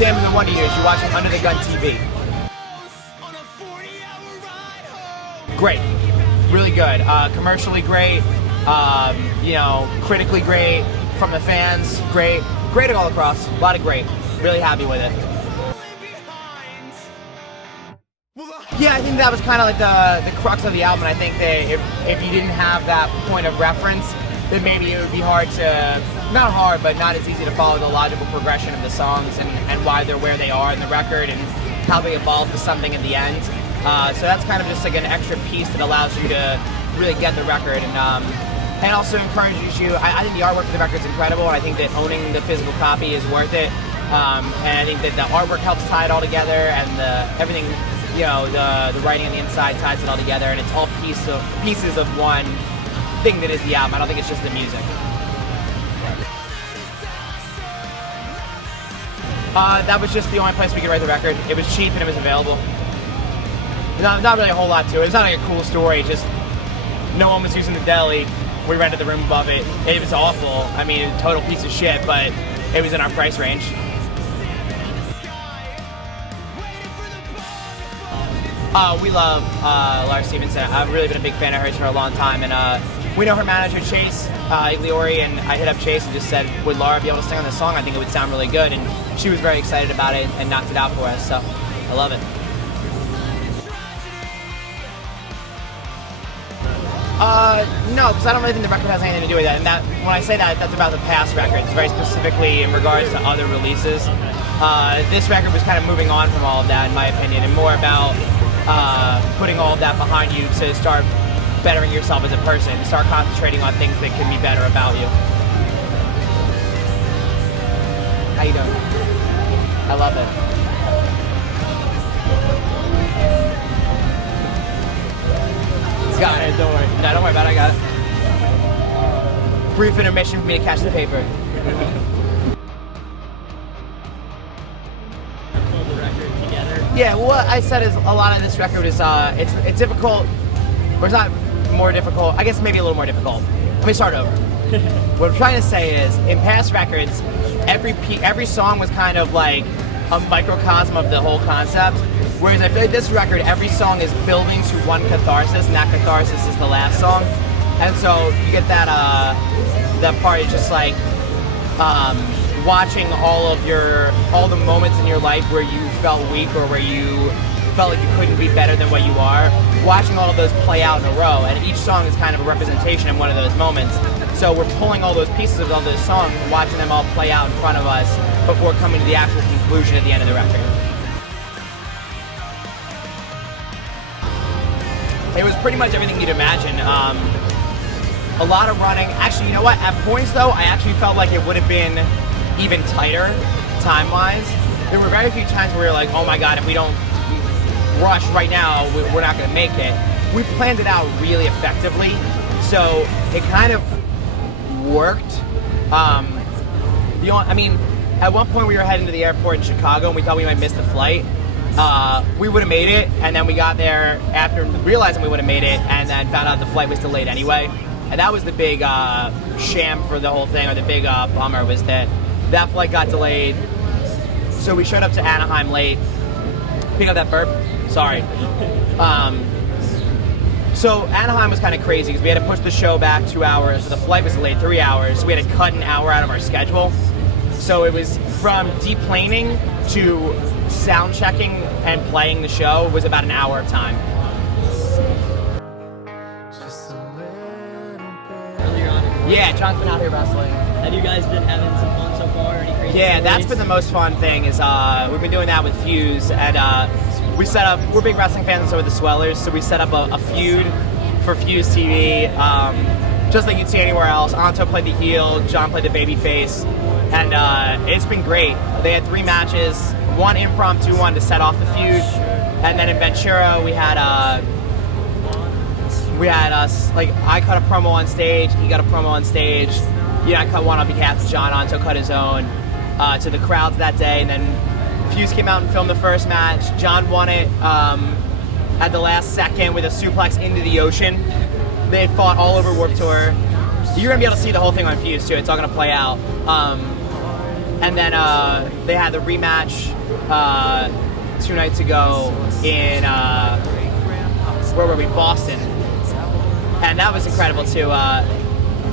Stand with the Wonder Years. You're watching Under the Gun TV. Great, really good. Commercially great. You know, critically great. From the fans, great. Great all across. A lot of great. Really happy with it. Yeah, I think that was kind of like the crux of the album. I think that if you didn't have that point of reference, then maybe it would be hard to, not hard, but not as easy to follow the logical progression of the songs and why they're where they are in the record and how they evolve to something at the end. So that's kind of just like an extra piece that allows you to really get the record and also encourages you. I think the artwork for the record is incredible, and I think that owning the physical copy is worth it. And I think that the artwork helps tie it all together, and everything, you know, the writing on the inside ties it all together, and it's all pieces of one thing that is the album. I don't think it's just the music. That was just the only place we could write the record. It was cheap and it was available. Not really a whole lot to it. It's not like a cool story, just no one was using the deli. We rented the room above it. It was awful. I mean, a total piece of shit, but it was in our price range. We love Laura Stevenson. I've really been a big fan of hers for a long time, and we know her manager, Chase Igliori, and I hit up Chase and just said, would Laura be able to sing on this song? I think it would sound really good, and she was very excited about it and knocked it out for us, so I love it. No, because I don't really think the record has anything to do with that. And that, when I say that, that's about the past records, very specifically in regards to other releases. This record was kind of moving on from all of that, in my opinion, and more about putting all of that behind you to start bettering yourself as a person, start concentrating on things that can be better about you. How you doing? I love it. Got it. Don't worry. No, don't worry about it. I got it. Brief intermission for me to catch the paper. Pull the record together. Yeah. What I said is a lot of this record is it's difficult, or it's not more difficult. I guess maybe a little more difficult. Let me start over. What I'm trying to say is, in past records, every song was kind of like a microcosm of the whole concept. Whereas I feel like this record, every song is building to one catharsis, and that catharsis is the last song. And so you get that part, it's just like watching all the moments in your life where you felt weak or where you felt like you couldn't be better than what you are, watching all of those play out in a row, and each song is kind of a representation of one of those moments. So we're pulling all those pieces of all those songs, watching them all play out in front of us before coming to the actual conclusion at the end of the record. It was pretty much everything you'd imagine. A lot of running. Actually, you know what? At points, though, I actually felt like it would have been even tighter, time-wise. There were very few times where we were like, oh my god, if we don't rush right now, we're not going to make it. We planned it out really effectively, so it kind of worked. I mean, at one point we were heading to the airport in Chicago, and we thought we might miss the flight. We would have made it, and then we got there after realizing we would have made it, and then found out the flight was delayed anyway. And that was the big sham for the whole thing, or the big bummer, was that flight got delayed. So we showed up to Anaheim late. Pick up that burp? Sorry. So Anaheim was kind of crazy because we had to push the show back 2 hours. So the flight was delayed 3 hours. So we had to cut an hour out of our schedule. So it was from deplaning to sound checking and playing the show was about an hour of time. Yeah, John's been out here wrestling. Have you guys been having some fun so far? Any crazy Yeah, that's been the most fun thing is we've been doing that with Fuse, and we set up, we're big wrestling fans and so are the Swellers, so we set up a feud for Fuse TV, just like you'd see anywhere else. Anto played the heel, John played the babyface, and it's been great. They had 3 matches, one impromptu one to set off the feud, and then in Ventura we had us, like, I cut a promo on stage, he got a promo on stage, I cut one on behalf of John, Anto cut his own to the crowds that day, and then Fuse came out and filmed the first match. John won it at the last second with a suplex into the ocean. They had fought all over Warped Tour. You're going to be able to see the whole thing on Fuse too, it's all going to play out. And then they had the rematch 2 nights ago in, where were we? Boston. And that was incredible too.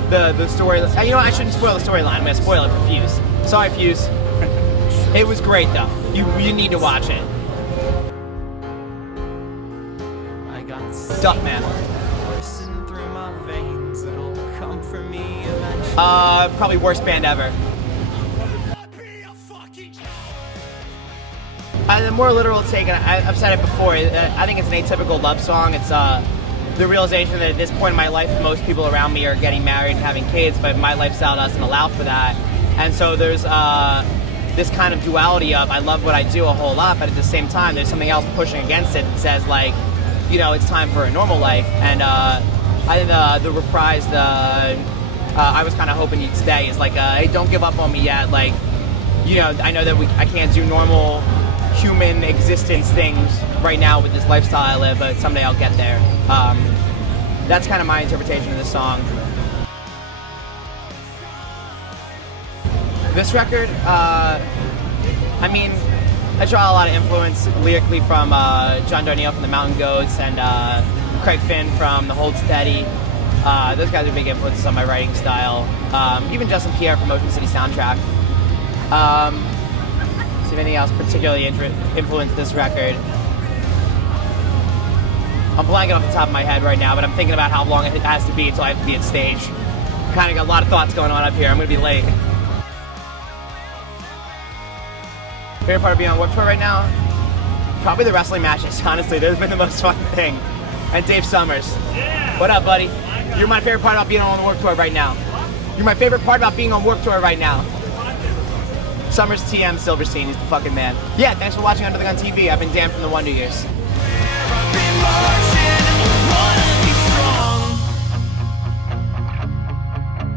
The story, you know what, I shouldn't spoil the storyline. I'm going to spoil it for Fuse. Sorry, Fuse. It was great though. You need to watch it. Duckman. Probably worst band ever. The more literal take, and I've said it before, I think it's an atypical love song. It's the realization that at this point in my life, most people around me are getting married and having kids, but my lifestyle doesn't allow for that. And so there's this kind of duality of I love what I do a whole lot, but at the same time, there's something else pushing against it that says, like, you know, it's time for a normal life. And I think the reprise, I was kind of hoping you'd stay, is like, hey, don't give up on me yet. Like, you know, I know that I can't do normal human existence things right now with this lifestyle I live, but someday I'll get there. That's kind of my interpretation of this song. This record, I mean, I draw a lot of influence lyrically from John Darnielle from the Mountain Goats and Craig Finn from the Hold Steady. Those guys are big influences on my writing style. Even Justin Pierre from Motion City Soundtrack. See if anything else particularly influenced this record. I'm blanking off the top of my head right now, but I'm thinking about how long it has to be until I have to be at stage. Kind of got a lot of thoughts going on up here. I'm going to be late. Favorite part of being on Warped Tour right now? Probably the wrestling matches, honestly. Those have been the most fun thing. And Dave Summers. Yeah. What up, buddy? You're my favorite part about being on Warped Tour right now. You're my favorite part about being on Warped Tour right now. Summers TM Silverstein, he's the fucking man. Yeah, thanks for watching Under the Gun TV. I've been Dan from the Wonder Years.